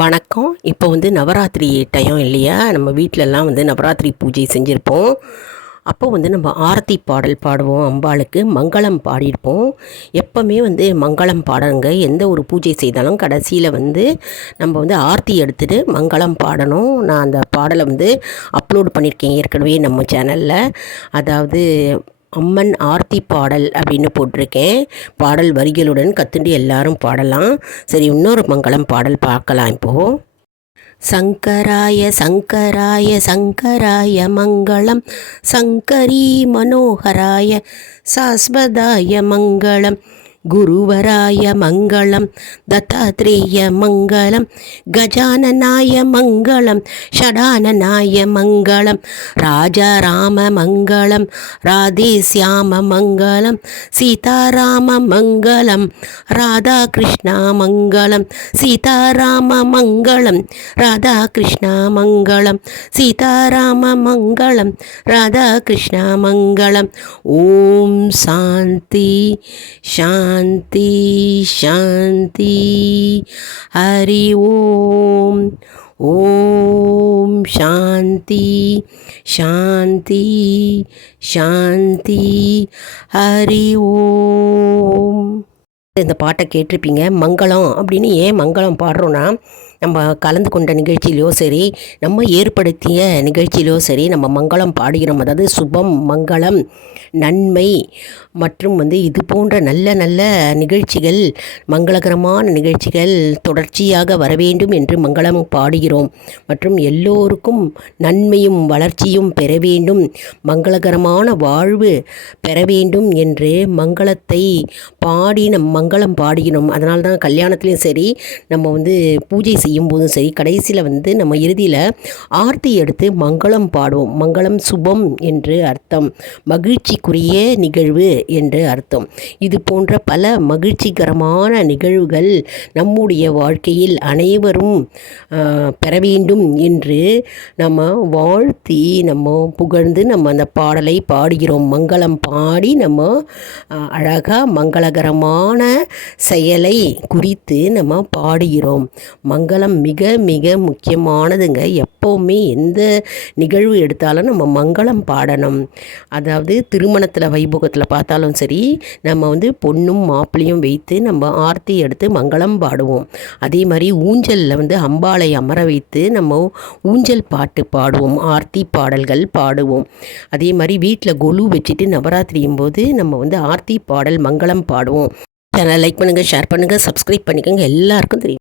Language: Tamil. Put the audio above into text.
வணக்கம். இப்போ வந்து நவராத்திரி டைம் இல்லையா? நம்ம வீட்டிலலாம் வந்து நவராத்திரி பூஜை செஞ்சுருப்போம். அப்போ வந்து நம்ம ஆரத்தி பாடல் பாடுவோம் அம்பாளுக்கு. மங்களம் பாடியிருப்போம். எப்போவுமே வந்து மங்களம் பாடுங்க எந்த ஒரு பூஜை செய்தாலும் கடைசியில் வந்து நம்ம வந்து ஆர்த்தி எடுத்துகிட்டு மங்களம் பாடணும். நான் அந்த பாடலை வந்து அப்லோடு பண்ணியிருக்கேன் ஏற்கனவே நம்ம சேனலில் அதாவது அம்மன் ஆர்த்தி பாடல் அப்படின்னு போட்டிருக்கேன். பாடல் வரிகளுடன் கத்துண்டு எல்லாரும் பாடலாம். சரி இன்னொரு மங்களம் பாடல் பார்க்கலாம் இப்போது சங்கராய சங்கராய சங்கராய மங்களம். சங்கரி மனோகராய சாஸ்வதாய மங்களம். குருவராய மங்களம் தத்தாத்ரேய மங்களம் கஜானநாய மங்களம் ஷடானநாய மங்களம் ராஜாராம மங்களம் ராதேசியாம மங்களம் சீதாராம மங்களம் ராதாகிருஷ்ணா மங்களம் சீதாராம மங்களம் ராதாகிருஷ்ணா மங்களம் சீதாராம மங்களம் ராதாகிருஷ்ணா மங்களம். ஓம் சாந்தி சாந்தி சாந்தி ஹரி ஓம் ஓம் சாந்தி சாந்தி சாந்தி ஹரி ஓம் இந்த பாட்டை கேட்டிருப்பீங்க மங்களம் அப்படின்னு ஏன் மங்களம் பாடுறோன்னா நம்ம கலந்து கொண்ட நிகழ்ச்சியிலையோ சரி நம்ம ஏற்படுத்திய நிகழ்ச்சியிலையோ சரி நம்ம மங்களம் பாடுகிறோம். அதாவது சுபம் மங்களம் நன்மை மற்றும் வந்து இது போன்ற நல்ல நல்ல நிகழ்ச்சிகள் மங்களகரமான நிகழ்ச்சிகள் தொடர்ச்சியாக வர வேண்டும் என்று மங்களம் பாடுகிறோம். மற்றும் எல்லோருக்கும் நன்மையும் வளர்ச்சியும் பெற வேண்டும் மங்களகரமான வாழ்வு பெற வேண்டும் என்று மங்களத்தை பாடி நம் மங்களம் பாடுகிறோம். அதனால தான் கல்யாணத்துலேயும் சரி நம்ம வந்து பூஜை செய்யும்போதும் சரி கடைசியில் வந்து நம்ம இறுதியில் ஆர்த்தி எடுத்து மங்களம் பாடுவோம். மங்களம் சுபம் என்று அர்த்தம். மகிழ்ச்சிக்குரிய நிகழ்வு என்று அர்த்தம். இது போன்ற பல மகிழ்ச்சிகரமான நிகழ்வுகள் நம்முடைய வாழ்க்கையில் அனைவரும் பெற வேண்டும் என்று நம்ம வாழ்த்தி நம்ம புகழ்ந்து நம்ம அந்த பாடலை பாடுகிறோம். மங்களம் பாடி நம்ம அழகாக மங்களகரமான செயலை குறித்து நம்ம பாடுகிறோம். மங்கள மங்களம் மிக மிக முக்கியமானதுங்க. எப்போவுமே எந்த நிகழ்வு எடுத்தாலும் நம்ம மங்களம் பாடணும். அதாவது திருமணத்தில் வைபோகத்தில் பார்த்தாலும் சரி நம்ம வந்து பொண்ணும் மாப்பிளையும் வைத்து நம்ம ஆர்த்தி எடுத்து மங்களம் பாடுவோம். அதே மாதிரி ஊஞ்சலில் வந்து அம்பாளை அமர வைத்து நம்ம ஊஞ்சல் பாட்டு பாடுவோம். ஆர்த்தி பாடல்கள் பாடுவோம். அதே மாதிரி வீட்டில் கொலு வச்சுட்டு நவராத்திரியும் போது நம்ம வந்து ஆர்த்தி பாடல் மங்களம் பாடுவோம். சேனல் லைக் பண்ணுங்கள் ஷேர் பண்ணுங்கள் சப்ஸ்கிரைப் பண்ணிக்கோங்க. எல்லாருக்கும் தெரியும்.